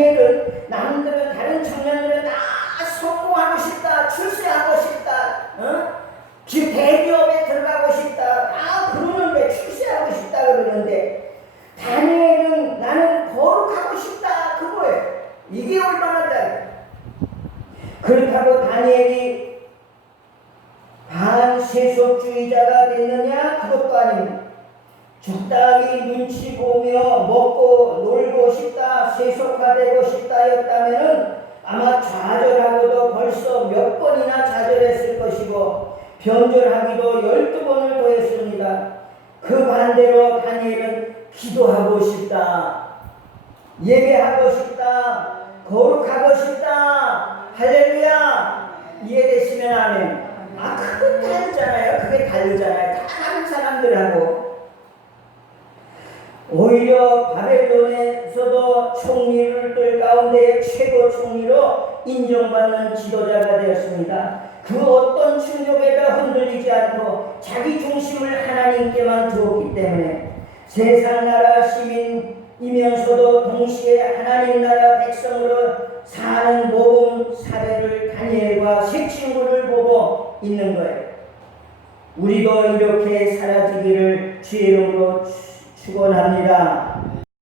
다니엘은 남들은 다른 청년들은 다 성공하고 싶다, 출세하고 싶다, 어? 지 대기업에 들어가고 싶다, 다 그러는데 출세하고 싶다 그러는데 다니엘은 나는 거룩하고 싶다 그거예요. 이게 얼마나 다 그렇다고 다니엘이 반세속주의자가 됐느냐? 그것도 아닙니다. 적당히 눈치 보며 먹고 싶다, 세속화되고 싶다였다면은 아마 좌절하고도 벌써 몇 번이나 좌절했을 것이고 변절하기도 열두 번을 더했습니다. 그 반대로 다니엘은 기도하고 싶다, 예배하고 싶다, 거룩하고 싶다, 할렐루야 이해되시면 아멘. 아 그건 다르잖아요. 그게 다르잖아요. 다 다른 사람들하고. 오히려 바벨론에서도 총리를 들 가운데 최고 총리로 인정받는 지도자가 되었습니다. 그 어떤 충격에도 흔들리지 않고 자기 중심을 하나님께만 두었기 때문에 세상 나라 시민이면서도 동시에 하나님 나라 백성으로 사는 모범 사례를 다니엘과 세 친구를 보고 있는 거예요. 우리도 이렇게 사라지기를 주의 이름으로 축원합니다.